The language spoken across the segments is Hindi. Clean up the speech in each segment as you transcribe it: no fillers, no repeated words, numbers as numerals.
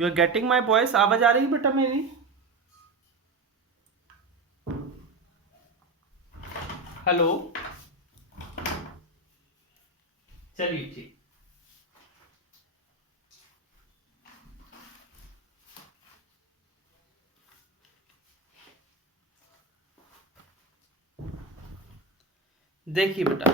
You are getting my voice? आवाज आ रही है बेटा मेरी? हेलो, चलिए ठीक। देखिए बेटा,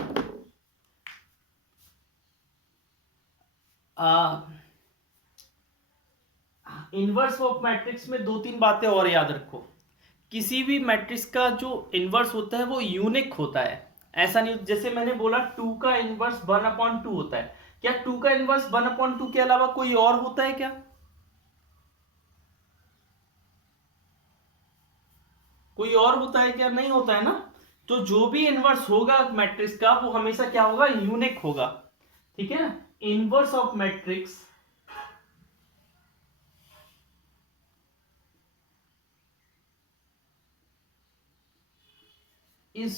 इनवर्स ऑफ मैट्रिक्स में दो तीन बातें और याद रखो। किसी भी मैट्रिक्स का जो इनवर्स होता है वो यूनिक होता है। ऐसा नहीं, जैसे मैंने बोला 2 का इनवर्स 1/2 होता है, क्या 2 का इनवर्स 1/2 के अलावा कोई और होता है क्या? कोई और होता है क्या? नहीं होता है ना। तो जो भी इनवर्स होगा मैट्रिक्स का वो हमेशा क्या होगा? यूनिक होगा। ठीक है ना। Inverse of matrix is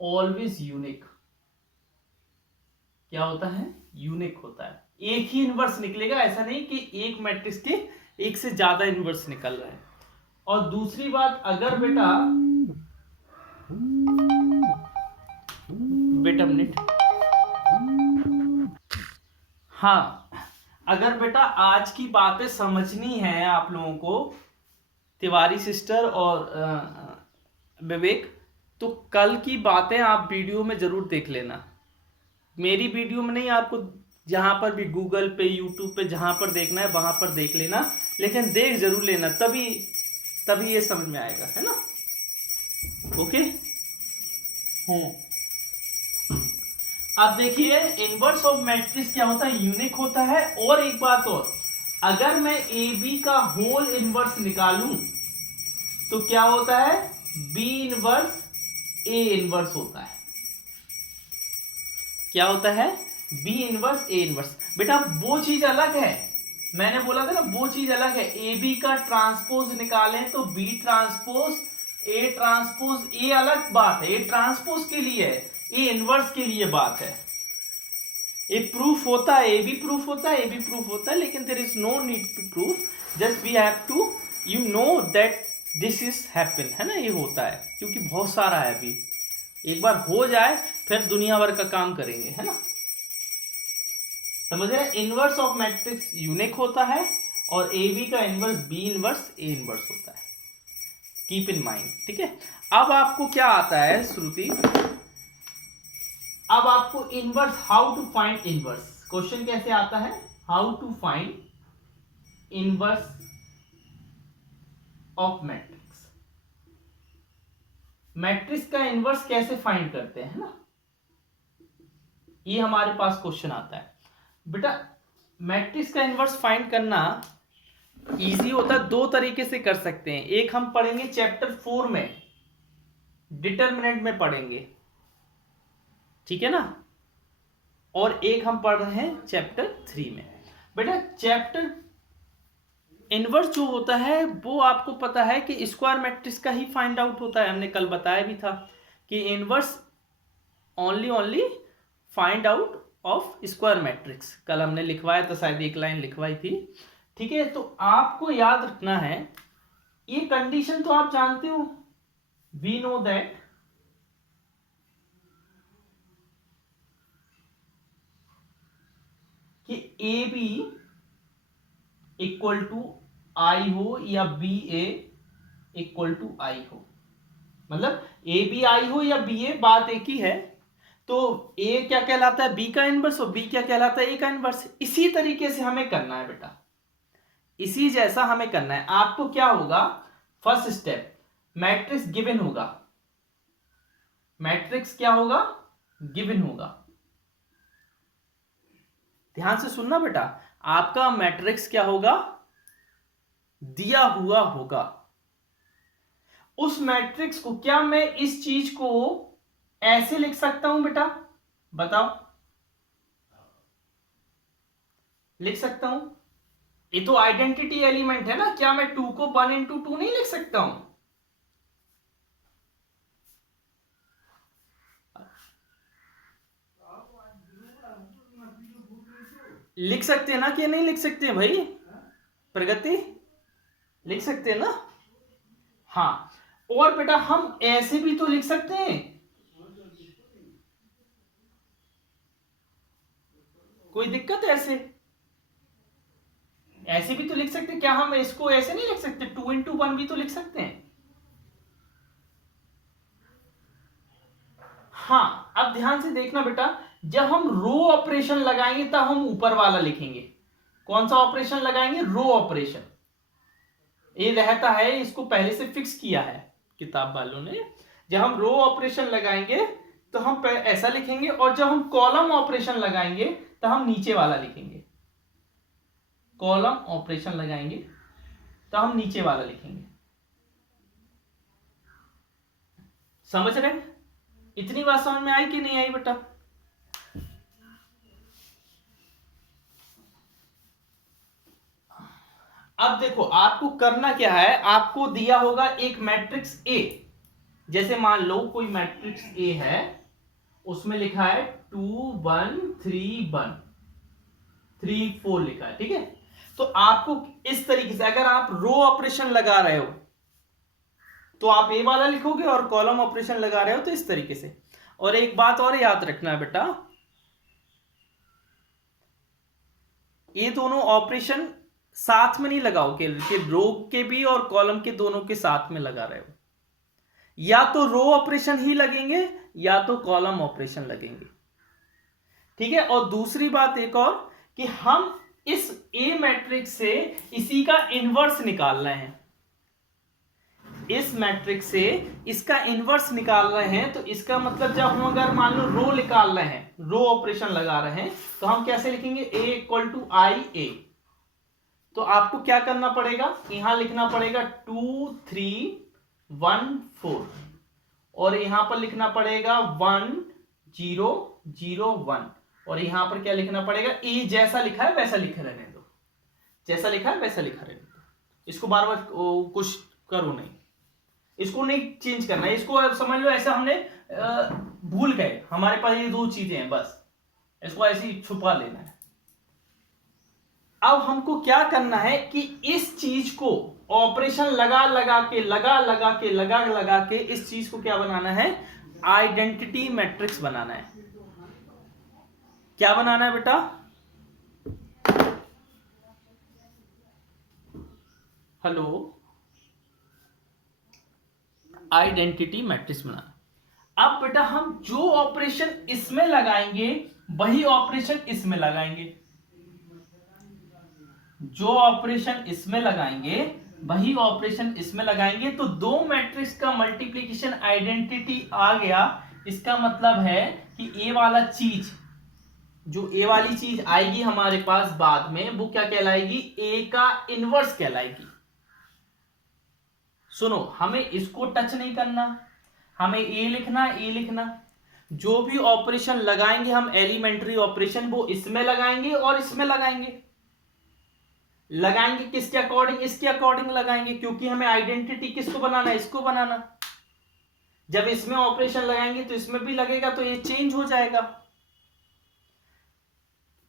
always unique. क्या होता है? यूनिक होता है। एक ही इनवर्स निकलेगा, ऐसा नहीं कि एक मैट्रिक्स के एक से ज्यादा इनवर्स निकल रहा है। और दूसरी बात, अगर बेटा मिनट, हाँ, अगर बेटा आज की बातें समझनी है आप लोगों को, तिवारी सिस्टर और विवेक, तो कल की बातें आप वीडियो में जरूर देख लेना। मेरी वीडियो में नहीं, आपको जहां पर भी गूगल पे यूट्यूब पे जहां पर देखना है वहां पर देख लेना, लेकिन देख जरूर लेना, तभी तभी ये समझ में आएगा, है ना। ओके। हूँ। अब देखिए, इनवर्स ऑफ मैट्रिक्स क्या होता है? यूनिक होता है। और एक बात और, अगर मैं ए बी का होल इनवर्स निकालूं तो क्या होता है? बी इनवर्स ए इनवर्स होता है। क्या होता है? B inverse A inverse. बेटा वो चीज अलग है, मैंने बोला था ना वो चीज अलग है। ए बी का ट्रांसपोज निकालें तो B transpose A transpose A अलग बात है, ए ट्रांसपोज के लिए है, ए इनवर्स के लिए बात है। ए प्रूफ होता है, ए भी प्रूफ होता है, ए भी प्रूफ होता है, लेकिन there is no need to proof, just we have to you know that this is happen, है ना। ये होता है क्योंकि बहुत सारा है, अभी एक बार हो जाए फिर दुनिया भर का काम करेंगे, है ना। समझ रहे? इनवर्स ऑफ मैट्रिक्स यूनिक होता है और ए बी का inverse B inverse A inverse होता है। कीप इन माइंड, ठीक है। अब आपको क्या आता है श्रुति? अब आपको inverse, how to find inverse, question कैसे आता है? How to find inverse of matrix. Matrix का इनवर्स कैसे फाइंड करते हैं, है ना, ये हमारे पास क्वेश्चन आता है। बेटा मैट्रिक्स का इनवर्स फाइंड करना इजी होता है, दो तरीके से कर सकते हैं। एक हम पढ़ेंगे चैप्टर 4 में, डिटरमिनेंट में पढ़ेंगे, ठीक है ना। और एक हम पढ़ रहे हैं चैप्टर 3 में। बेटा चैप्टर इनवर्स जो होता है वो आपको पता है कि स्क्वायर मैट्रिक्स का ही फाइंड आउट होता है। हमने कल बताया भी था कि inverse only find out of square matrix, कल हमने लिखवाया था, शायद एक लाइन लिखवाई थी, ठीक है। तो आपको याद रखना है, ये कंडीशन तो आप जानते हो, वी नो दैट कि ए बी इक्वल टू आई हो या बी ए इक्वल टू आई हो, मतलब ए बी आई हो या बी ए, बात एक ही है। तो ए क्या कहलाता है? बी का इनवर्स, और बी क्या कहलाता है? ए का इनवर्स। इसी तरीके से हमें करना है बेटा, इसी जैसा हमें करना है। आपको क्या होगा? फर्स्ट स्टेप, मैट्रिक्स गिवन होगा, मैट्रिक्स क्या होगा? गिवन होगा। ध्यान से सुनना बेटा, आपका मैट्रिक्स क्या होगा? दिया हुआ होगा। उस मैट्रिक्स को क्या मैं इस चीज को ऐसे लिख सकता हूं बेटा? बताओ, लिख सकता हूं? ये तो आइडेंटिटी एलिमेंट है ना, क्या मैं 2 को 1 into 2 नहीं लिख सकता हूं? लिख सकते हैं ना, कि नहीं लिख सकते हैं भाई? प्रगति लिख सकते हैं ना। हाँ, और बेटा हम ऐसे भी तो लिख सकते हैं, कोई दिक्कत है? ऐसे भी तो लिख सकते हैं। क्या हम इसको ऐसे नहीं लिख सकते? 2 into 1 भी तो लिख सकते हैं। हाँ, अब ध्यान से देखना बेटा, जब हम रो ऑपरेशन लगाएंगे तब हम ऊपर वाला लिखेंगे। कौन सा ऑपरेशन लगाएंगे? Row operation. ये रहता है, इसको पहले से फिक्स किया है किताब वालों ने। जब हम रो ऑपरेशन लगाएंगे तो हम ऐसा लिखेंगे, और जब हम कॉलम ऑपरेशन लगाएंगे तो हम नीचे वाला लिखेंगे। कॉलम ऑपरेशन लगाएंगे तो हम नीचे वाला लिखेंगे। समझ रहे? इतनी बात समझ में आई कि नहीं आई बेटा? अब देखो आपको करना क्या है, आपको दिया होगा एक मैट्रिक्स ए। जैसे मान लो कोई मैट्रिक्स ए है, उसमें लिखा है 2 1 3 1 3 4 लिखा है, ठीक है। तो आपको इस तरीके से, अगर आप रो ऑपरेशन लगा रहे हो तो आप ए वाला लिखोगे, और कॉलम ऑपरेशन लगा रहे हो तो इस तरीके से। और एक बात और याद रखना है बेटा, ये दोनों ऑपरेशन साथ में नहीं लगाओ कि रो के भी और कॉलम के दोनों के साथ में लगा रहे हो। या तो रो ऑपरेशन ही लगेंगे या तो कॉलम ऑपरेशन लगेंगे, ठीक है। और दूसरी बात एक और, कि हम इस ए मैट्रिक्स से इसी का इनवर्स निकाल रहे हैं। इस मैट्रिक्स से इसका इनवर्स निकाल रहे हैं, तो इसका मतलब जब हम अगर मान लो रो निकाल रहे हैं, रो ऑपरेशन लगा रहे हैं, तो हम कैसे लिखेंगे? A = I A। तो आपको क्या करना पड़ेगा? यहां लिखना पड़ेगा 2 3 1 4, और यहां पर लिखना पड़ेगा 1 0 0 1, और यहां पर क्या लिखना पड़ेगा? ए जैसा लिखा है वैसा लिखा रहने दो, जैसा लिखा है वैसा लिखा रहने दो। इसको बार बार कुछ करो नहीं, इसको नहीं चेंज करना है। इसको अब समझ लो ऐसा हमने भूल गए, हमारे पास ये दो चीजें हैं बस, इसको ऐसे ही छुपा लेना है। अब हमको क्या करना है कि इस चीज को ऑपरेशन लगा लगा के इस चीज को क्या बनाना है? आइडेंटिटी मैट्रिक्स बनाना है। क्या बनाना है बेटा? हेलो, आइडेंटिटी मैट्रिक्स बनाना। अब बेटा हम जो ऑपरेशन इसमें लगाएंगे वही ऑपरेशन इसमें लगाएंगे, जो ऑपरेशन इसमें लगाएंगे वही ऑपरेशन इसमें लगाएंगे। तो दो मैट्रिक्स का मल्टीप्लिकेशन आइडेंटिटी आ गया। इसका मतलब है कि ए वाला चीज, जो ए वाली चीज आएगी हमारे पास बाद में, वो क्या कहलाएगी? ए का इनवर्स कहलाएगी। सुनो, हमें इसको टच नहीं करना, हमें ए लिखना। जो भी ऑपरेशन लगाएंगे हम एलिमेंट्री ऑपरेशन, वो इसमें लगाएंगे और इसमें लगाएंगे। किसके अकॉर्डिंग? इसके अकॉर्डिंग लगाएंगे, क्योंकि हमें आइडेंटिटी किसको बनाना है? इसको बनाना। जब इसमें ऑपरेशन लगाएंगे तो इसमें भी लगेगा, तो ये चेंज हो जाएगा।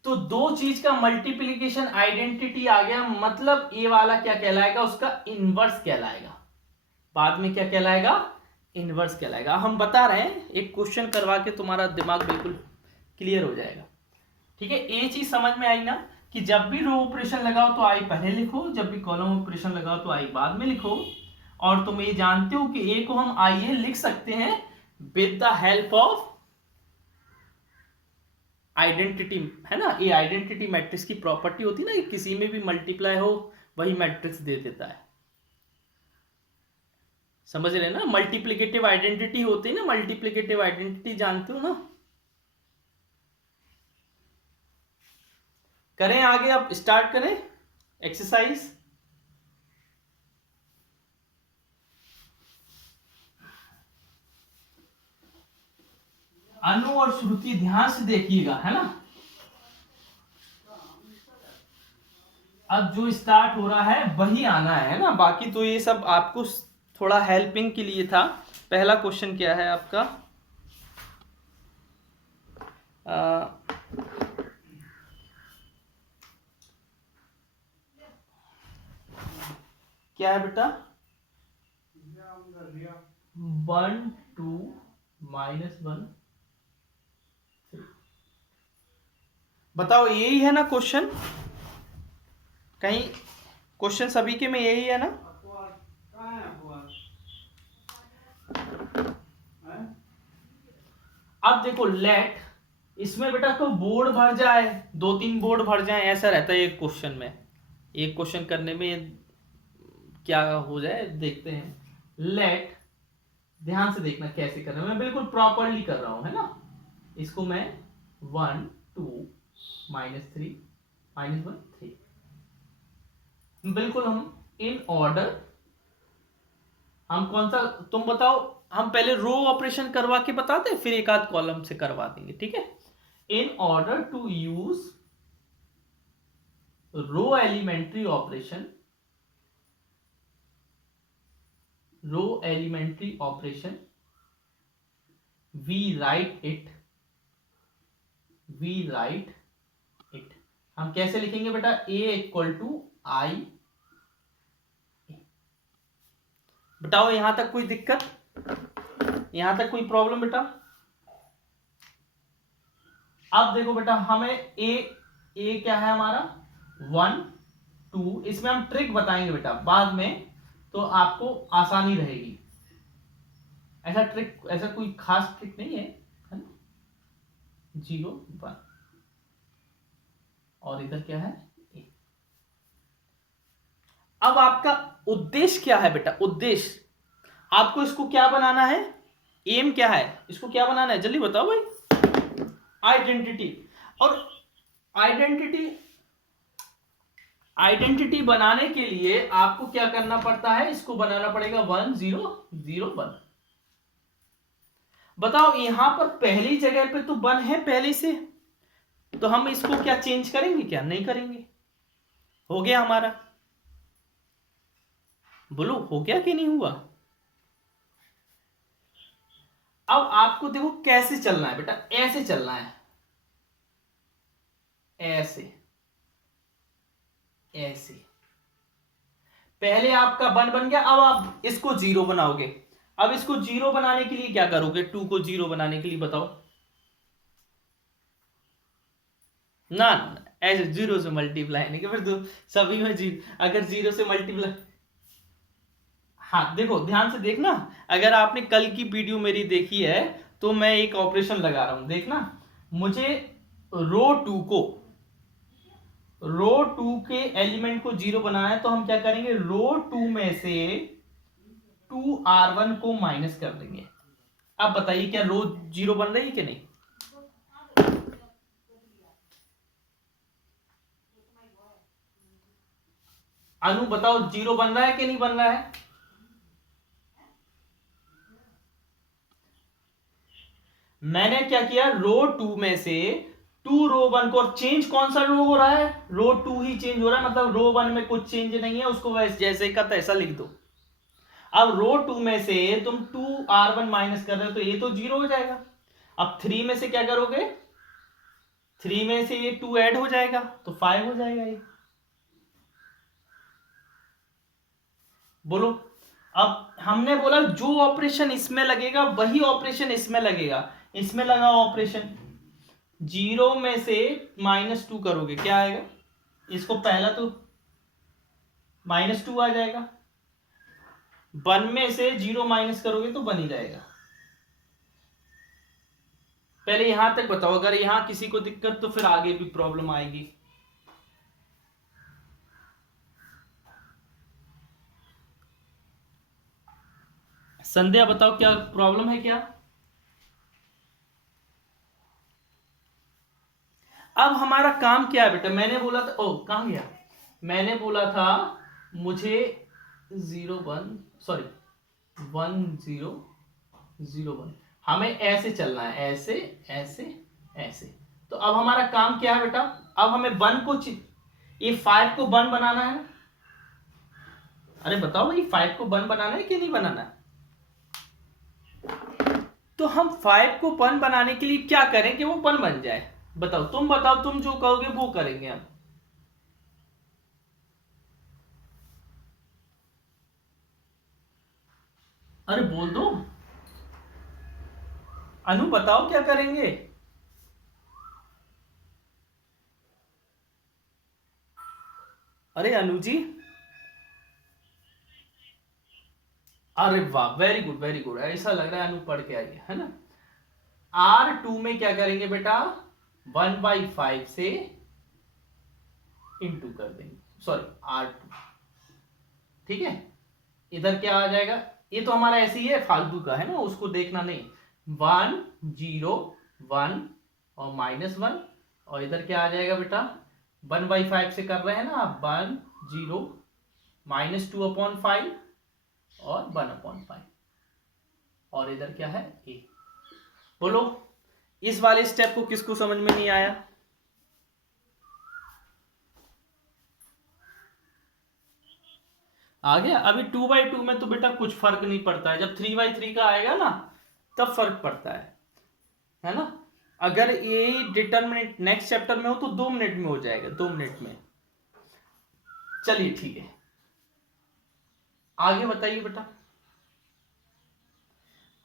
तो दो चीज का मल्टीप्लिकेशन आइडेंटिटी आ गया, मतलब ए वाला क्या कहलाएगा? उसका इनवर्स कहलाएगा। बाद में क्या कहलाएगा? इनवर्स कहलाएगा। हम बता रहे हैं, एक क्वेश्चन करवा के तुम्हारा दिमाग बिल्कुल क्लियर हो जाएगा, ठीक है। ये चीज समझ में आई ना, कि जब भी रो ऑपरेशन लगाओ तो आई पहले लिखो, जब भी कॉलम ऑपरेशन लगाओ तो आई बाद में लिखो। और तुम ये जानते हो कि ए को हम आई ए लिख सकते हैं with the help of identity, है ना। ये आइडेंटिटी मैट्रिक्स की प्रॉपर्टी होती है ना, कि किसी में भी मल्टीप्लाई हो वही मैट्रिक्स दे देता है। समझ रहे ना? मल्टीप्लिकेटिव आइडेंटिटी होती है ना, मल्टीप्लिकेटिव आइडेंटिटी जानते हो ना। करें आगे, अब स्टार्ट करें एक्सरसाइज। अनु और श्रुति ध्यान से देखिएगा, है ना। अब जो स्टार्ट हो रहा है वही आना है ना, बाकी तो ये सब आपको थोड़ा हेल्पिंग के लिए था। पहला क्वेश्चन क्या है आपका? क्या है बेटा 1 2 -1 3। बताओ यही है ना क्वेश्चन, कहीं क्वेश्चन सभी के में यही है ना। अब देखो लेट, इसमें बेटा तो बोर्ड भर जाए, 2-3 बोर्ड भर जाए, ऐसा रहता है एक क्वेश्चन में, एक क्वेश्चन करने में क्या हो जाए देखते हैं। लेट, ध्यान से देखना कैसे कर रहा हूं मैं, बिल्कुल प्रॉपरली कर रहा हूं है ना। इसको मैं 1 2 -3 -1 3, बिल्कुल हम इन ऑर्डर, हम कौन सा, तुम बताओ, हम पहले रो ऑपरेशन करवा के बताते हैं, फिर एक आध कॉलम से करवा देंगे, ठीक है। In order to use row elementary operation, row elementary operation we write it, हम कैसे लिखेंगे बेटा, a इक्वल टू आई। बताओ यहां तक कोई दिक्कत, यहां तक कोई प्रॉब्लम बेटा। अब देखो बेटा हमें ए क्या है हमारा 1 2, इसमें हम ट्रिक बताएंगे बेटा बाद में, तो आपको आसानी रहेगी। ऐसा ट्रिक, ऐसा कोई खास ट्रिक नहीं है ना। 0 1 और इधर क्या है ए। अब आपका उद्देश्य क्या है बेटा, उद्देश्य आपको इसको क्या बनाना है, एम क्या है, इसको क्या बनाना है जल्दी बताओ भाई। आइडेंटिटी, और आइडेंटिटी बनाने के लिए आपको क्या करना पड़ता है, इसको बनाना पड़ेगा 1 0 0 1। बताओ यहां पर पहली जगह पे तो 1 है पहले से, तो हम इसको क्या चेंज करेंगे, क्या नहीं करेंगे। हो गया हमारा, बोलो हो गया कि नहीं हुआ। अब आपको देखो कैसे चलना है बेटा, ऐसे चलना है, ऐसे ऐसे। पहले आपका 1 बन गया, अब आप इसको 0 बनाओगे। अब इसको 0 बनाने के लिए क्या करोगे, 2 को 0 बनाने के लिए बताओ ना, ऐसे 0 से मल्टीप्लाई नहीं, फिर तो सभी में 0, अगर 0 से मल्टीप्लाई। हाँ देखो ध्यान से देखना, अगर आपने कल की वीडियो मेरी देखी है तो मैं एक ऑपरेशन लगा रहा हूं, देखना। मुझे रो 2 के एलिमेंट को 0 बनाना है, तो हम क्या करेंगे, रो 2 में से 2r1 को माइनस कर देंगे। अब बताइए क्या रो 0 बन रही है कि नहीं। अनु बताओ 0 बन रहा है कि नहीं बन रहा है। मैंने क्या किया, रो 2 में से 2 रो 1 को, और चेंज कौन सा रो हो रहा है, रो 2 ही चेंज हो रहा है, मतलब रो 1 में कुछ चेंज नहीं है, उसको वैसे जैसे का तैसा लिख दो। अब रो 2 में से तुम 2r1 माइनस कर रहे हो तो ये तो 0 हो जाएगा। अब 3 में से क्या करोगे, 3 में से ये 2 ऐड हो जाएगा तो 5 हो जाएगा ये। बोलो, अब हमने बोला जो ऑपरेशन इसमें लगेगा वही ऑपरेशन इसमें लगेगा, इसमें लगा ऑपरेशन 0 में से -2 करोगे क्या आएगा, इसको पहला तो -2 आ जाएगा, 1 में से 0 माइनस करोगे तो 1 ही जाएगा। पहले यहां तक बताओ, अगर यहां किसी को दिक्कत तो फिर आगे भी प्रॉब्लम आएगी। संध्या बताओ क्या प्रॉब्लम है क्या। अब हमारा काम क्या है बेटा, मैंने बोला था, ओ कहां गया, मैंने बोला था मुझे 0 1 सॉरी 1 0 0 1, हमें ऐसे चलना है, ऐसे ऐसे ऐसे। तो अब हमारा काम क्या है बेटा, अब हमें 1 को, ये 5 को 1 बनाना है। अरे बताओ भाई 5 को 1 बनाना है कि नहीं बनाना है। तो हम 5 को 1 बनाने के लिए क्या करें कि वो 1 बन जाए, बताओ तुम, बताओ तुम जो कहोगे वो करेंगे हम। अरे बोल दो अनु, बताओ क्या करेंगे। अरे अनु जी, अरे वाह, वेरी गुड वेरी गुड, ऐसा लग रहा है अनु पढ़ के आई है ना। R2 में क्या करेंगे बेटा, 1/5 से इंटू कर देंगे, सॉरी R2, ठीक है। इधर क्या आ जाएगा, ये तो हमारा ऐसे ही है, फालतू का है ना, उसको देखना नहीं। 1 0 1 और -1, और इधर क्या आ जाएगा बेटा, 1/5 से कर रहे हैं ना, 1 0 -2/5 और 1/5, और इधर क्या है a। बोलो इस वाले स्टेप को किसको समझ में नहीं आया। आ गया। अभी 2/2 में तो बेटा कुछ फर्क नहीं पड़ता है, जब 3/3 का आएगा ना तब फर्क पड़ता है ना। अगर ये डिटरमिनेंट नेक्स्ट चैप्टर में हो तो 2 मिनट में हो जाएगा, 2 मिनट में। चलिए ठीक है, आगे बताइए बेटा।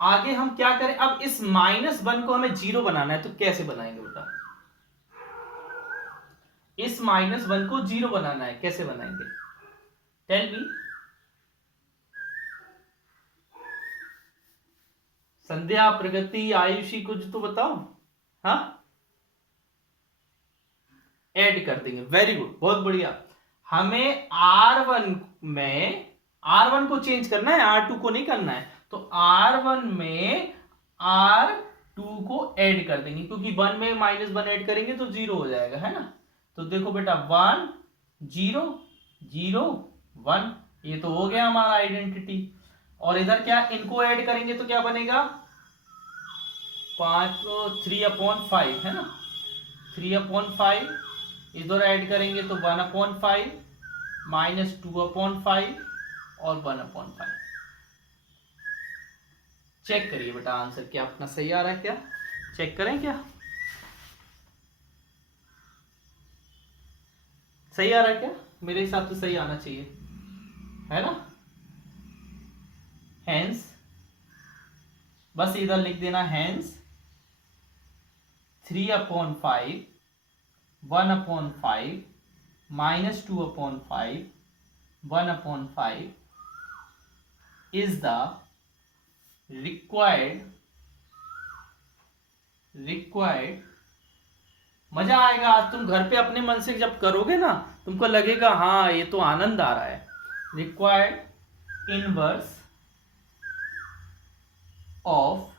आगे हम क्या करें, अब इस -1 को हमें 0 बनाना है, तो कैसे बनाएंगे बेटा। इस -1 को 0 बनाना है, कैसे बनाएंगे, टेल मी। संध्या, प्रगति, आयुषी, कुछ तो बताओ। हाँ, ऐड कर देंगे, वेरी गुड, बहुत बढ़िया। हमें R1 में R1 को चेंज करना है, R2 को नहीं करना है। तो R1 में R2 को ऐड कर देंगे, क्योंकि 1 में -1 ऐड करेंगे तो 0 हो जाएगा, है ना। तो देखो बेटा 1 0 0 1, ये तो हो गया हमारा आइडेंटिटी। और इधर क्या, इनको ऐड करेंगे तो क्या बनेगा, 3/5 है ना, 3/5। इधर ऐड करेंगे तो 1/5 -2/5 और 1/5। चेक करिए बेटा आंसर क्या अपना सही आ रहा है क्या, चेक करें क्या सही आ रहा है क्या। मेरे हिसाब से सही आना चाहिए, है ना। हैंस, बस इधर लिख देना, हैंस 3/5 1/5 -2/5 1/5 is the required मजा आएगा आज, तुम घर पे अपने मन से जब करोगे ना तुमको लगेगा हाँ ये तो आनंद आ रहा है। Required inverse of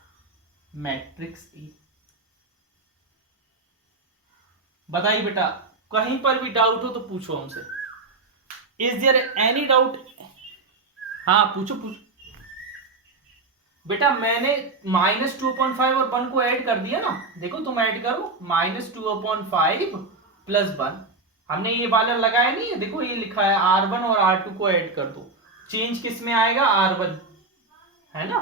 matrix A. बताइए बेटा, कहीं पर भी डाउट हो तो पूछो हमसे। इज देयर एनी डाउट, हाँ पूछो पूछो बेटा। मैंने -2/5 और 1 को ऐड कर दिया ना, देखो तुम ऐड करो, -2/5 + 1, हमने ये वाला लगाया नहीं है, देखो ये लिखा है R1 और R2 को ऐड कर दो, चेंज किस में आएगा, R1, है ना।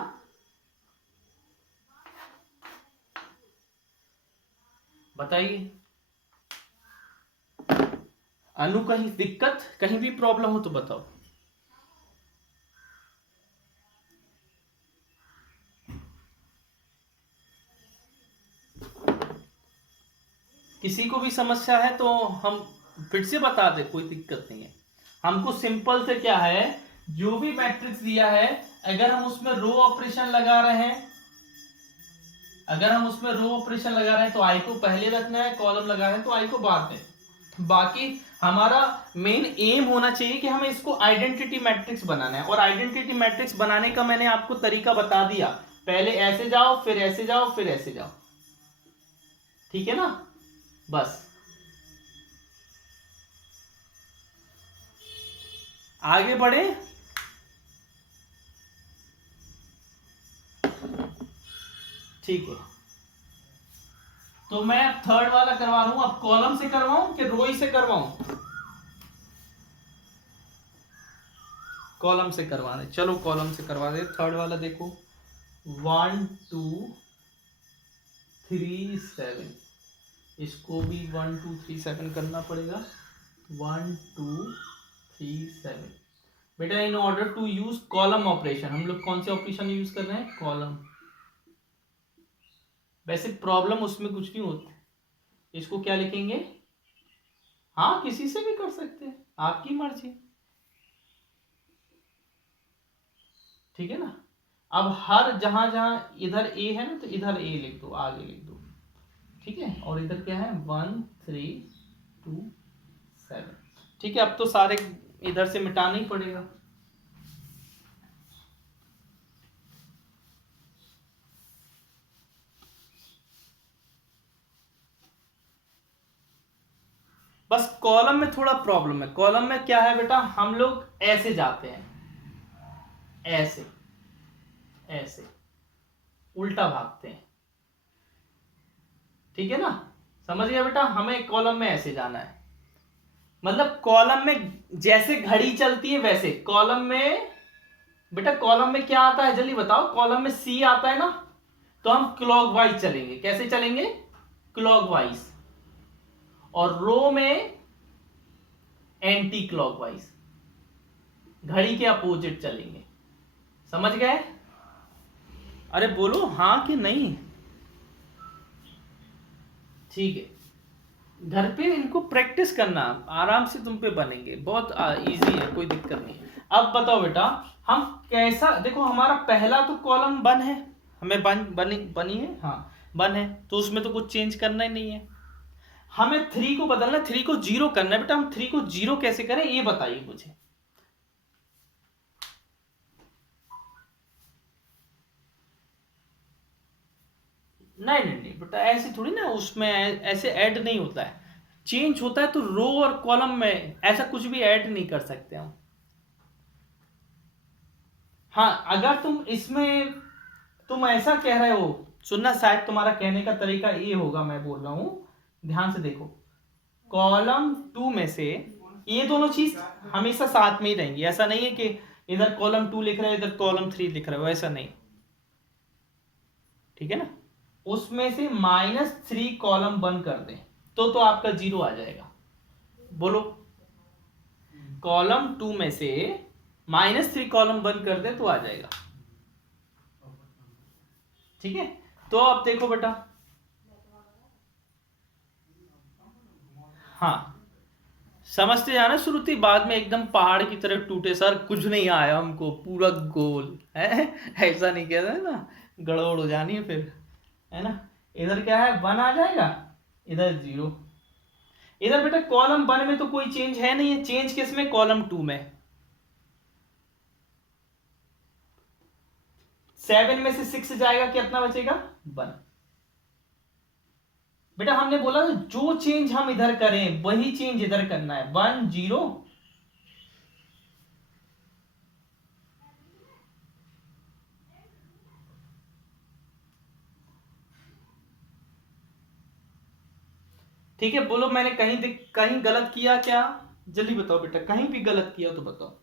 बताइए अनु, कहीं दिक्कत, कहीं भी प्रॉब्लम हो तो बताओ। किसी को भी समस्या है तो हम फिर से बता दे, कोई दिक्कत नहीं है। हमको सिंपल से क्या है, जो भी मैट्रिक्स दिया है अगर हम उसमें रो ऑपरेशन लगा रहे हैं, तो आई को पहले रखना है, कॉलम लगा रहे हैं तो आई को बाद में। बाकी हमारा मेन एम होना चाहिए कि हमें इसको आइडेंटिटी मैट्रिक्स बनाना है, और आइडेंटिटी मैट्रिक्स बनाने का मैंने आपको तरीका बता दिया, पहले ऐसे जाओ फिर ऐसे जाओ फिर ऐसे जाओ, ठीक है ना। बस आगे बढ़े। ठीक है, तो मैं थर्ड वाला करवा रहा हूं, अब कॉलम से करवाऊं कि रो से करवाऊं, कॉलम से करवा दे, चलो कॉलम से करवा दे। थर्ड वाला देखो 1 2 3 7, इसको भी 1 2 3 7 करना पड़ेगा, 1 2 3 7। बेटा in order to use column operation, हम लोग कौन से ऑपरेशन यूज कर रहे हैं? कॉलम। वैसे प्रॉब्लम उसमें कुछ नहीं होता, इसको क्या लिखेंगे? हाँ किसी से भी कर सकते हैं, आपकी मर्जी, ठीक है ना। अब हर जहां जहां इधर ए है ना, तो इधर ए लिख दो, आगे लिख दो, ठीक है। और इधर क्या है? 1 3 2 7, ठीक है। अब तो सारे इधर से मिटाना ही पड़ेगा। बस कॉलम में थोड़ा प्रॉब्लम है। कॉलम में क्या है बेटा, हम लोग ऐसे जाते हैं, ऐसे ऐसे उल्टा भागते हैं, ठीक है ना। समझ गया बेटा, हमें कॉलम में ऐसे जाना है, मतलब कॉलम में जैसे घड़ी चलती है वैसे कॉलम में। बेटा कॉलम में क्या आता है जल्दी बताओ? कॉलम में सी आता है ना, तो हम क्लॉकवाइज चलेंगे। कैसे चलेंगे? क्लॉकवाइज। और रो में एंटी क्लॉकवाइज, घड़ी के अपोजिट चलेंगे। समझ गए? अरे बोलो हाँ कि नहीं। ठीक है, घर पे इनको प्रैक्टिस करना, आराम से तुम पे बनेंगे, बहुत इजी है, कोई दिक्कत नहीं है। अब बताओ बेटा, हम कैसा, देखो हमारा पहला तो कॉलम वन है, हमें बनी है, हाँ वन है, तो उसमें तो कुछ चेंज करना ही नहीं है। हमें थ्री को बदलना, थ्री को जीरो करना है। बेटा हम थ्री को जीरो कैसे करें ये बताइए मुझे। नहीं नहीं नहीं बेटा, ऐसे थोड़ी ना, उसमें ऐसे ऐड नहीं होता है, चेंज होता है तो रो और कॉलम में ऐसा कुछ भी ऐड नहीं कर सकते हम। हाँ अगर तुम इसमें, तुम ऐसा कह रहे हो, सुनना, शायद तुम्हारा कहने का तरीका ये होगा, मैं बोल रहा हूं, ध्यान से देखो। कॉलम टू में से ये दोनों चीज हमेशा साथ में ही रहेंगी, ऐसा नहीं है कि इधर कॉलम टू लिख रहे हो इधर कॉलम थ्री लिख रहे हो, ऐसा नहीं, ठीक है ना। उसमें से -3 कॉलम बंद कर दें तो आपका जीरो आ जाएगा। बोलो, कॉलम टू में से -3 कॉलम बंद कर दे तो आ जाएगा, ठीक है। तो अब देखो बेटा, हाँ समझते जाना श्रुति, बाद में एकदम पहाड़ की तरह टूटे, सर कुछ नहीं आया हमको पूरा गोल है ऐसा नहीं कहते ना, गड़बड़ हो जानी है फिर, है ना। इधर क्या है? वन आ जाएगा, इधर जीरो। इधर बेटा कॉलम वन में तो कोई चेंज है नहीं है, चेंज किस में? कॉलम टू में। 7 में से 6 जाएगा, कितना बचेगा? 1। बेटा हमने बोला जो चेंज हम इधर करें वही चेंज इधर करना है, 1 0। ठीक है, बोलो मैंने कहीं गलत किया क्या? जल्दी बताओ बेटा, कहीं भी गलत किया तो बताओ।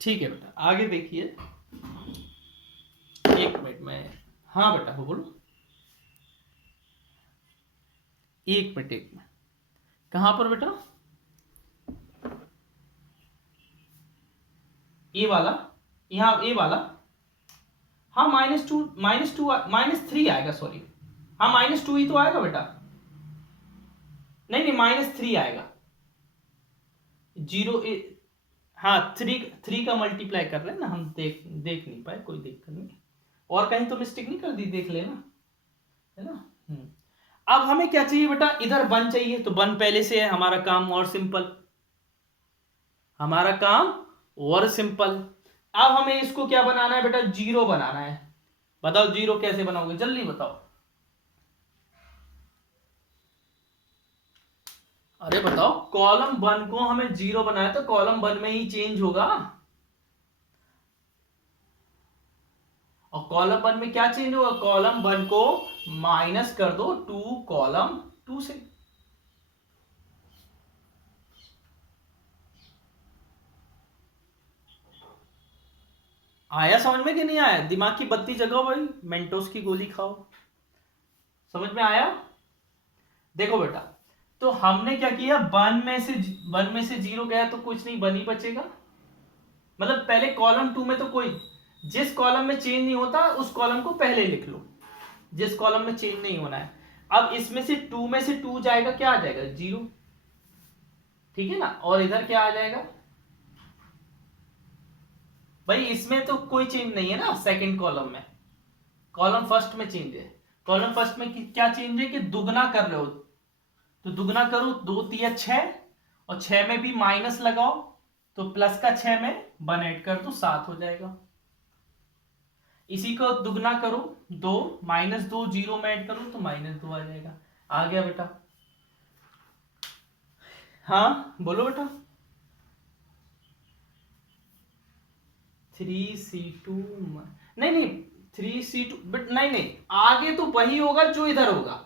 ठीक है बेटा, आगे देखिए, एक मिनट में, हाँ बेटा हो बोलो, एक मिनट एक मिनट, कहां पर बेटा? ए वाला, यहाँ ए वाला, हाँ -3 आएगा, सॉरी, हाँ -2 ही तो आएगा बेटा, नहीं नहीं -3 आएगा, जीरो हाँ थ्री का मल्टीप्लाई कर रहे हैं ना हम, देख नहीं पाए, कोई दिक्कत नहीं, और कहीं तो मिस्टेक नहीं कर दी, देख लेना, है ना। अब हमें क्या चाहिए बेटा? इधर 1 चाहिए, तो 1 पहले से है, हमारा काम और सिंपल, हमारा काम और सिंपल। अब हमें इसको क्या बनाना है बेटा? जीरो बनाना है। बताओ जीरो कैसे बनाओगे, जल्दी बताओ। अरे बताओ, कॉलम वन को हमें जीरो बनाया तो कॉलम वन में ही चेंज होगा, और कॉलम वन में क्या चेंज होगा? कॉलम वन को माइनस कर दो 2 कॉलम 2 से। आया समझ में कि नहीं आया? दिमाग की बत्ती जगाओ भाई, मेंटोस की गोली खाओ। समझ में आया? देखो बेटा, तो हमने क्या किया, वन में से जीरो गया तो कुछ नहीं, वन ही बचेगा। मतलब पहले कॉलम टू में तो कोई, जिस कॉलम में चेंज नहीं होता उस कॉलम को पहले लिख लो, जिस कॉलम में चेंज नहीं होना है। अब इसमें से टू जाएगा, क्या आ जाएगा, जीरो, ठीक है ना। और इधर क्या आ जाएगा भाई, इसमें तो कोई चेंज नहीं है ना सेकंड कॉलम में, कॉलम फर्स्ट में चेंज है। कॉलम फर्स्ट में क्या चेंज है कि दुगना कर रहे हो, तो दुगना करो, 2 3 6, और 6 में भी माइनस लगाओ तो प्लस का 6 में 1 ऐड कर दो, 7 हो जाएगा। इसी को दुगना करो, 2 -2 जीरो में ऐड करो तो -2 आ जाएगा। आ गया बेटा? हाँ बोलो बेटा। 3C2 नहीं नहीं, 3C2 बट नहीं नहीं, आगे तो वही होगा जो इधर होगा,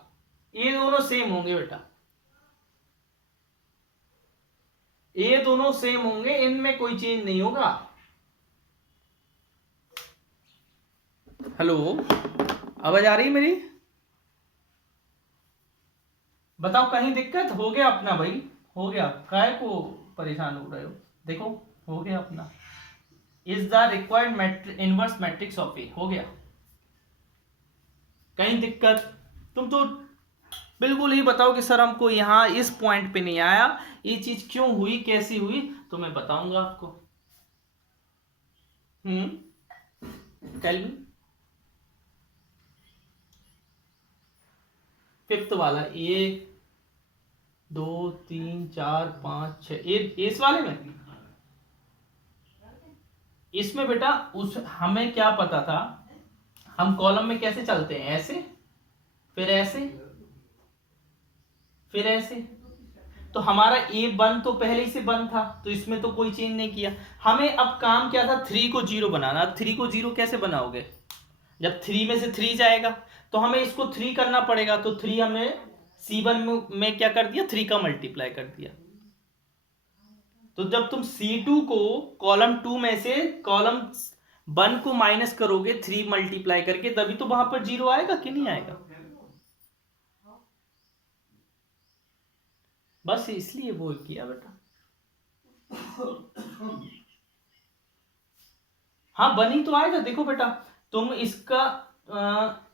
ये दोनों सेम होंगे बेटा, ये दोनों सेम होंगे, इनमें कोई चेंज नहीं होगा। हेलो, आवाज आ रही मेरी? बताओ कहीं दिक्कत? हो गया अपना भाई, हो गया, काय को परेशान हो रहे हो? देखो हो गया अपना। Is the required inverse matrix of A, हो गया। कहीं दिक्कत? तुम तो बिल्कुल ही बताओ कि सर हमको यहाँ इस पॉइंट पे नहीं आया, ये चीज क्यों हुई, कैसी हुई, तो मैं बताऊंगा आपको। Tell me. फिफ्थ वाला, 1 2 3 4 5 6, इस वाले में, इसमें बेटा उस हमें क्या पता था, हम कॉलम में कैसे चलते हैं, ऐसे, फिर ऐसे, फिर ऐसे। तो हमारा ए वन तो पहले ही से वन था, तो इसमें तो कोई चेंज नहीं किया। हमें अब काम क्या था, 3 को 0 बनाना। अब 3 को 0 कैसे बनाओगे, जब 3 में से 3 जाएगा तो हमें इसको 3 करना पड़ेगा। तो 3 हमने C1 में क्या कर दिया, 3 का मल्टीप्लाई कर दिया। तो जब तुम C2 को कॉलम 2 में से कॉलम 1 को माइनस करोगे 3 मल्टीप्लाई करके, तभी तो वहां पर 0 आएगा कि नहीं आएगा। बस इसलिए वो किया बेटा। हाँ बनी तो आएगा। देखो बेटा, तुम इसका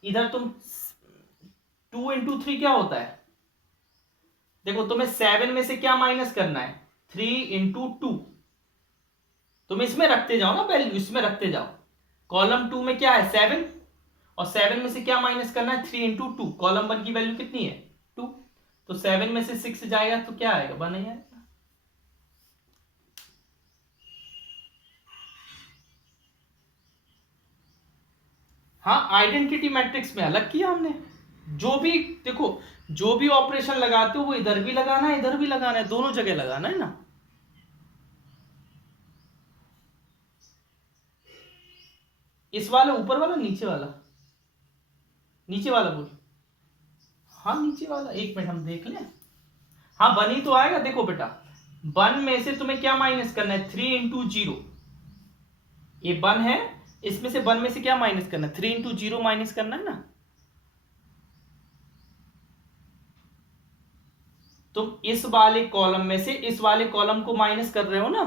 इधर तुम 2 × 3 क्या होता है, देखो तुम्हें 7 में से क्या माइनस करना है, 3 × 2। तुम इसमें रखते जाओ ना वैल्यू, इसमें रखते जाओ। कॉलम 2 में क्या है, 7, और 7 में से क्या माइनस करना है, 3 × 2। कॉलम 1 की वैल्यू कितनी है, 2, तो 7 में से 6 जाएगा तो क्या आएगा, 1 ही आएगा। हाँ आइडेंटिटी मैट्रिक्स में अलग किया हमने। जो भी देखो, जो भी ऑपरेशन लगाते हो वो इधर भी लगाना है, इधर भी लगाना है, दोनों जगह लगाना है ना। इस वाला ऊपर वाला, नीचे वाला, नीचे वाला बोल। हाँ नीचे वाला, एक मिनट हम देख लें। हाँ बनी तो आएगा। देखो बेटा, 1 में से तुम्हें क्या माइनस करना है, 3 × 0। ये 1 है, इसमें से 1 में से क्या माइनस करना है, 3 × 0 माइनस करना है ना। तुम इस वाले कॉलम में से इस वाले कॉलम को माइनस कर रहे हो ना,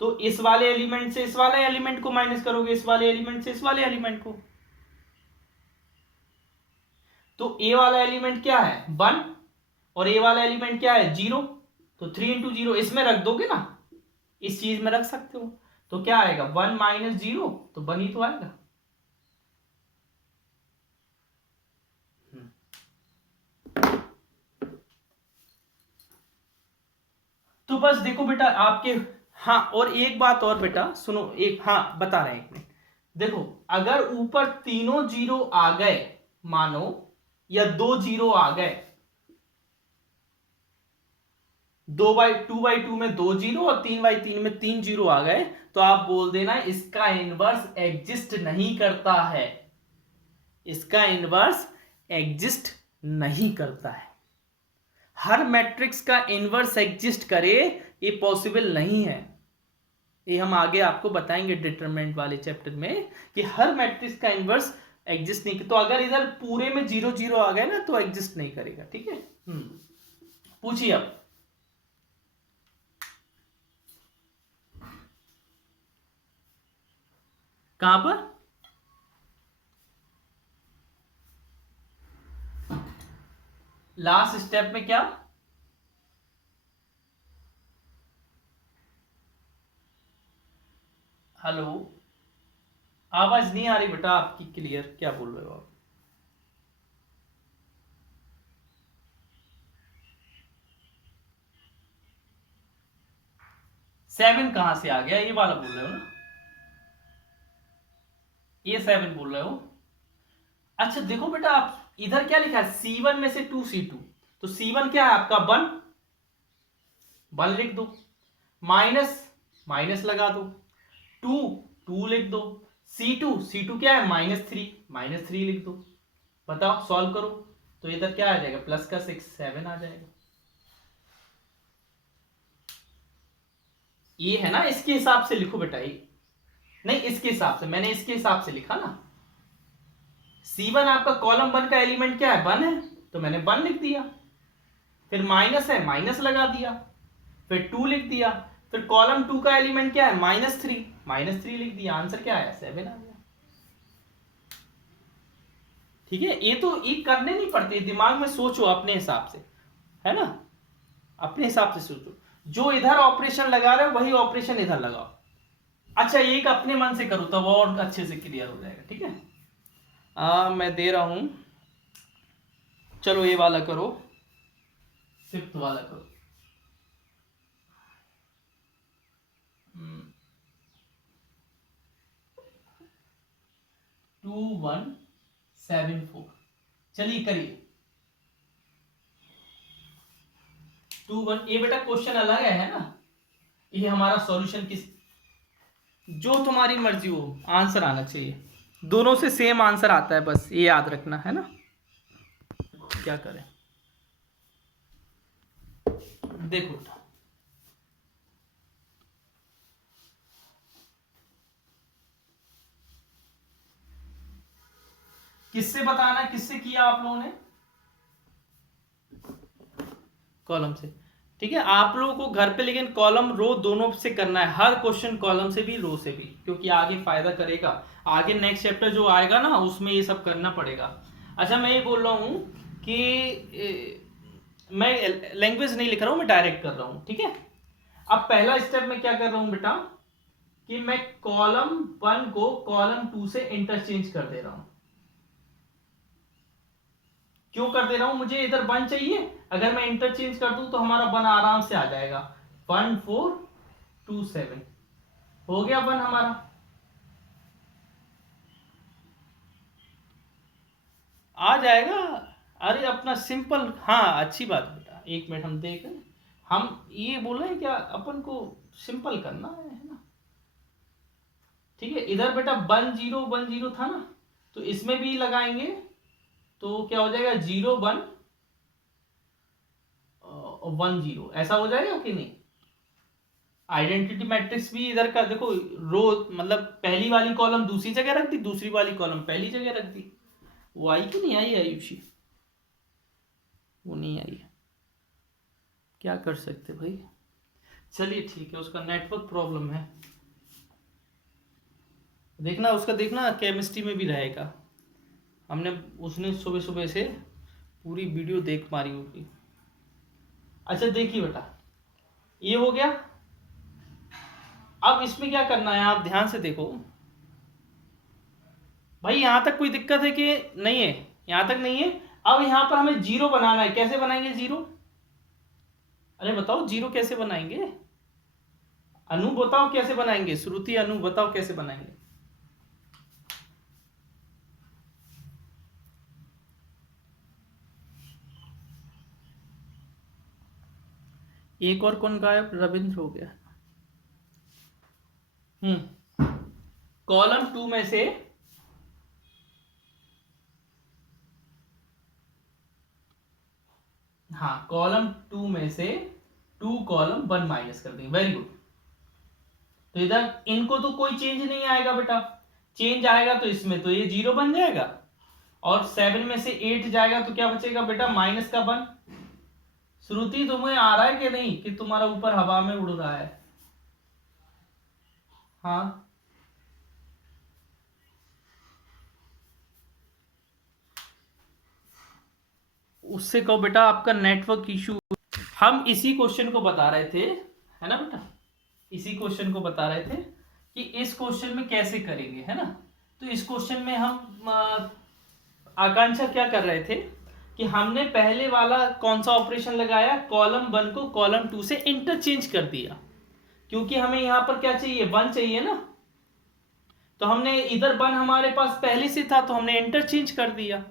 तो इस वाले एलिमेंट से इस वाले एलिमेंट को माइनस करोगे, इस वाले एलिमेंट से इस वाले एलिमेंट को। तो ए वाला एलिमेंट क्या है, 1, और ए वाला एलिमेंट क्या है, 0। तो 3 × 0 इसमें रख दोगे ना, इस चीज में रख सकते हो। तो क्या आएगा, 1 - 0, तो 1 ही तो आएगा। तो बस देखो बेटा आपके, हाँ और एक बात और बेटा सुनो, एक, हाँ बता रहे हैं, एक मिनट। देखो अगर ऊपर तीनों 0 आ गए मानो, या 2 0 आ गए, 2/2 में 2 0 और 3/3 में 3 0 आ गए, तो आप बोल देना इसका इनवर्स एग्जिस्ट नहीं करता है, इसका इनवर्स एग्जिस्ट नहीं करता है। हर मैट्रिक्स का इनवर्स एग्जिस्ट करे ये पॉसिबल नहीं है। ये हम आगे आपको बताएंगे डिटरमिनेंट वाले चैप्टर में कि हर मैट्रिक्स का इनवर्स एग्जिस्ट नहीं। तो अगर इधर पूरे में 0 0 आ गए ना तो एग्जिस्ट नहीं करेगा, ठीक है। पूछिए अब। कहां पर? लास्ट स्टेप में क्या? हेलो, आवाज नहीं आ रही बेटा आपकी क्लियर, क्या बोल रहे हो आप? सेवन कहां से आ गया? ये वाला बोल रहे हो ना? ये सेवन बोल रहे हो? अच्छा देखो बेटा, आप इधर क्या लिखा है? C1 में से 2C2, तो C1 क्या है आपका? 1, 1 लिख दो। माइनस माइनस लगा दो। 2, 2 लिख दो। C2 क्या है? -3, -3 लिख दो। बताओ, सॉल्व करो तो इधर क्या आ जाएगा? प्लस का 6, 7 आ जाएगा। ये है ना, इसके हिसाब से लिखो बेटा। ये नहीं, इसके हिसाब से, मैंने इसके हिसाब से लिखा ना। C1 आपका कॉलम 1 का एलिमेंट क्या है? 1 है, तो मैंने 1 लिख दिया। फिर माइनस है, माइनस लगा दिया। फिर 2 लिख दिया। फिर कॉलम 2 का एलिमेंट क्या है? -3, -3 लिख दिया। आंसर क्या आया? 7 आ गया। ठीक है, ये तो ये करने नहीं पड़ते, दिमाग में सोचो अपने हिसाब से, है ना? अपने हिसाब से सोचो, जो इधर ऑपरेशन लगा रहे हो वही ऑपरेशन इधर लगाओ। अच्छा, एक अपने मन से करो तब और अच्छे से क्लियर हो जाएगा। ठीक है, मैं दे रहा हूं, चलो ये वाला करो, फिफ्थ वाला करो। 2174, चलिए करिए। 21, ये बेटा क्वेश्चन अलग है ना? ये हमारा सॉल्यूशन किस, जो तुम्हारी मर्जी हो, आंसर आना चाहिए। दोनों से सेम आंसर आता है, बस ये याद रखना है ना। क्या करें, देखो किससे बताना है, किससे किया आप लोगों ने? कॉलम से। ठीक है, आप लोगों को घर पे लेकिन कॉलम रो दोनों से करना है, हर क्वेश्चन कॉलम से भी रो से भी, क्योंकि आगे फायदा करेगा। आगे नेक्स्ट चैप्टर जो आएगा ना, उसमें ये सब करना पड़ेगा। अच्छा, मैं ये बोल रहा हूँ कि मैं लैंग्वेज नहीं लिख रहा हूँ, मैं डायरेक्ट कर रहा हूँ। ठीक है, अब पहला स्टेप में क्या कर रहा हूँ बेटा, कि मैं कॉलम 1 को कॉलम 2 से इंटरचेंज कर दे रहा हूं। क्यों कर दे रहा हूं? मुझे इधर 1 चाहिए, अगर मैं इंटरचेंज कर दूं तो हमारा 1 आराम से आ जाएगा। 1427 हो गया 1 हमारा। आ जाएगा। अरे अपना सिंपल, हाँ अच्छी बात बेटा, 1 मिनट हम देख, हम ये बोल रहे हैं क्या, अपन को सिंपल करना है ना? ठीक है, इधर बेटा 1010 था ना, तो इसमें भी लगाएंगे तो क्या हो जाएगा? 0110, ऐसा हो जाएगा कि नहीं? आइडेंटिटी मैट्रिक्स भी इधर का देखो, रो मतलब पहली वाली कॉलम दूसरी जगह रख दी, दूसरी वाली कॉलम पहली जगह रख दी। वो आई कि नहीं आई आयुषी? वो नहीं आई, क्या कर सकते भाई। चलिए ठीक है, उसका नेटवर्क प्रॉब्लम है, देखना उसका, देखना केमिस्ट्री में भी रहेगा। हमने उसने सुबह सुबह से पूरी वीडियो देख मारी होगी। अच्छा देखिए बेटा, ये हो गया। अब इसमें क्या करना है, आप ध्यान से देखो भाई, यहां तक कोई दिक्कत है कि नहीं है? यहां तक नहीं है। अब यहां पर हमें जीरो बनाना है, कैसे बनाएंगे जीरो? अरे बताओ जीरो कैसे बनाएंगे? अनु बताओ कैसे बनाएंगे, श्रुति अनु बताओ कैसे बनाएंगे? एक और कौन गायब? रविंद्र हो गया। कॉलम 2 में से हाँ, कॉलम 2 में से 2 कॉलम 1 माइनस कर देंगे। Very good. तो इधर इनको तो कोई चेंज नहीं आएगा बेटा, चेंज आएगा तो इसमें तो ये 0 बन जाएगा, और 7 में से 8 जाएगा तो क्या बचेगा बेटा? -1। श्रुति तुम्हें आ रहा है कि नहीं, कि तुम्हारा ऊपर हवा में उड़ रहा है? हाँ उससे कहो बेटा आपका नेटवर्क इशू। हम इसी क्वेश्चन को बता रहे थे, है ना बेटा, इसी क्वेश्चन को बता रहे थे कि इस क्वेश्चन में कैसे करेंगे, है ना। तो इस क्वेश्चन में हम आकांक्षा क्या कर रहे थे कि हमने पहले वाला कौन सा ऑपरेशन लगाया, कॉलम 1 को कॉलम 2 से इंटरचेंज कर दिया, क्योंकि हमें यहां पर क्या चाहिए, 1 चाहिए ना। तो हमने इधर 1 हमारे पास पहले से था तो हमने इंटरचेंज कर दिया।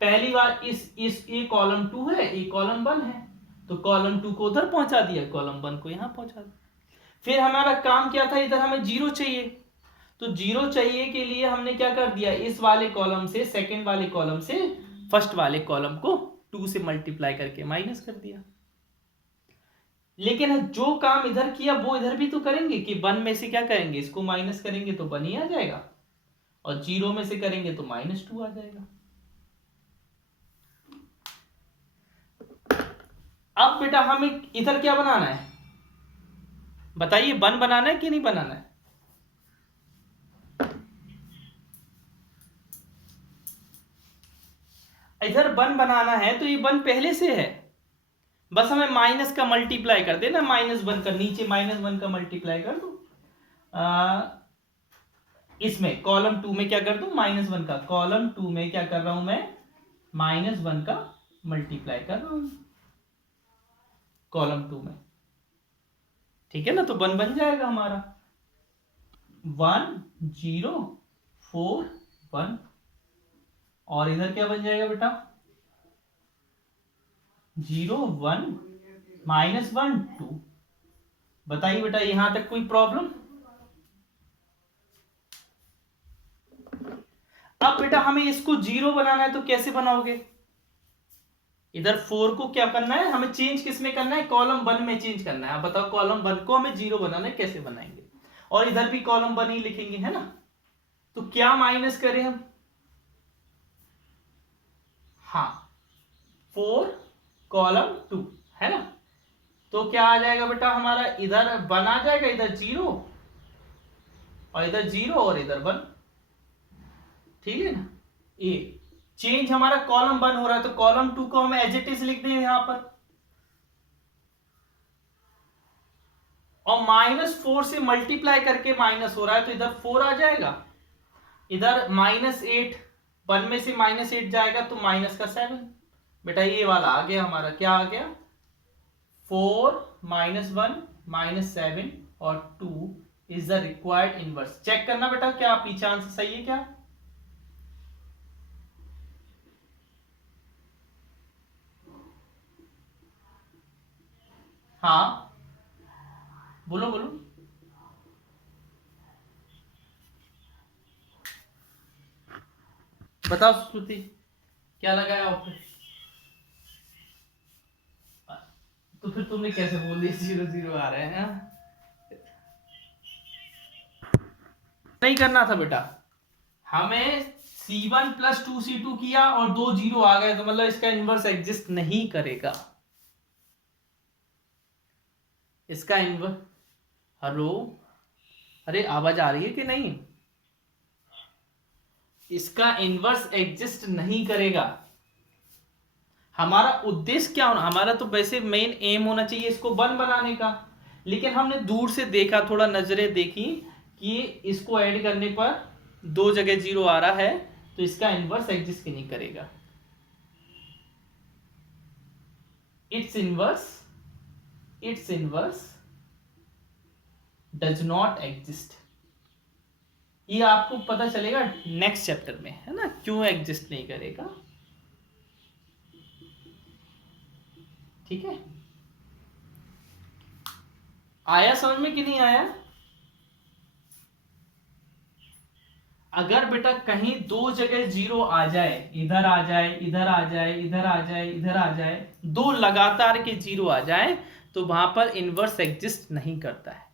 पहली बार इस ये कॉलम 2 है, ये कॉलम 1 है, तो कॉलम 2 को उधर पहुंचा दिया, कॉलम 1 को यहां पहुंचा दिया। फिर हमारा काम क्या था, इधर हमें 0 चाहिए, तो 0 चाहिए के लिए हमने क्या कर दिया, इस वाले कॉलम से, सेकंड वाले कॉलम से फर्स्ट वाले कॉलम को 2 से मल्टीप्लाई करके माइनस कर दिया। लेकिन जो काम इधर किया वो इधर भी तो करेंगे, कि 1 में से क्या करेंगे, इसको माइनस करेंगे तो 1 ही आ जाएगा, और 0 में से करेंगे तो -2 आ जाएगा। अब बेटा हमें इधर क्या बनाना है, बताइए, 1 बनाना है कि नहीं बनाना है? इधर 1 बनाना है, तो ये 1 पहले से है, बस हमें माइनस का मल्टीप्लाई कर देना, -1 का, नीचे -1 का मल्टीप्लाई कर दो, इसमें कॉलम 2 में क्या कर दूं, -1 का, कॉलम 2 में क्या कर रहा हूं मैं, -1 का मल्टीप्लाई कर रहा हूं कॉलम 2 में, ठीक है ना। तो 1 बन जाएगा हमारा, 1 0 4 1, और इधर क्या बन जाएगा बेटा, 0 1 -1 2। बताइए बेटा यहां तक कोई प्रॉब्लम? अब बेटा हमें इसको 0 बनाना है, तो कैसे बनाओगे, इधर 4 को क्या करना है, हमें चेंज किस में करना है, कॉलम 1 में चेंज करना है। अब बताओ कॉलम 1 को हमें 0 बनाना है, कैसे बनाएंगे, और इधर भी कॉलम 1 ही लिखेंगे, है ना। तो क्या माइनस करें हम, हाँ 4 कॉलम 2, है ना। तो क्या आ जाएगा बेटा हमारा, इधर 1 आ जाएगा, इधर 0, और इधर 0 और इधर 1, ठीक है ना। ए चेंज हमारा कॉलम 1 हो रहा है, तो कॉलम 2 को हमें एज इट इज लिख दें यहां पर, और -4 से मल्टीप्लाई करके माइनस हो रहा है, तो इधर 4 आ जाएगा, इधर -8, 1 में से -8 जाएगा तो -7। बेटा ये वाला आ गया हमारा, क्या आ गया, 4 -1 -7 और 2 is the required inverse. Check करना बेटा क्या पीछे आंसर सही है क्या? हाँ बोलो बोलो। बताओ श्रुति क्या लगाया आपने? तो फिर तुमने कैसे बोल दिया 0 0 आ रहे हैं? नहीं करना था बेटा, हमें C1 + 2C2 किया और 2 0 आ गए, तो मतलब इसका इनवर्स एग्जिस्ट नहीं करेगा, इसका इनवर्स। हेलो, अरे आवाज आ रही है कि नहीं? इसका इनवर्स एग्जिस्ट नहीं करेगा। हमारा उद्देश्य क्या होना, हमारा तो वैसे मेन एम होना चाहिए इसको 1 बनाने का, लेकिन हमने दूर से देखा, थोड़ा नजरें देखी कि इसको ऐड करने पर 2 जगह 0 आ रहा है, तो इसका इनवर्स एग्जिस्ट नहीं करेगा। It's inverse does not exist. ये आपको पता चलेगा नेक्स्ट चैप्टर में, है ना, क्यों एग्जिस्ट नहीं करेगा, ठीक है। आया समझ में कि नहीं आया? अगर बेटा कहीं 2 जगह 0 आ जाए, इधर आ जाए, इधर आ जाए, इधर आ जाए, इधर आ जाए, 2 लगातार के 0 आ जाए, तो वहां पर इनवर्स एग्जिस्ट नहीं करता है।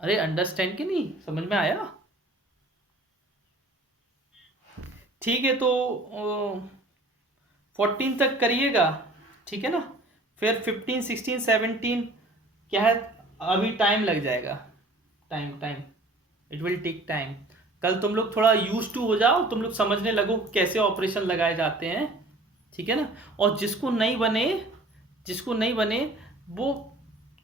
अरे अंडरस्टैंड कि नहीं, समझ में आया? ठीक है, तो 14 तक करिएगा, ठीक है ना, फिर 15 16 17 क्या है, अभी टाइम लग जाएगा, time it will take time. कल तुम लोग थोड़ा यूज टू हो जाओ, तुम लोग समझने लगो कैसे ऑपरेशन लगाए जाते हैं, ठीक है ना। और जिसको नहीं बने वो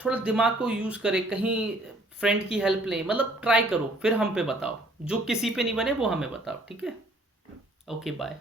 थोड़ा दिमाग को यूज करे, कहीं फ्रेंड की हेल्प ले, मतलब ट्राई करो, फिर हम पे बताओ, जो किसी पे नहीं बने वो हमें बताओ, ठीक है। Okay bye.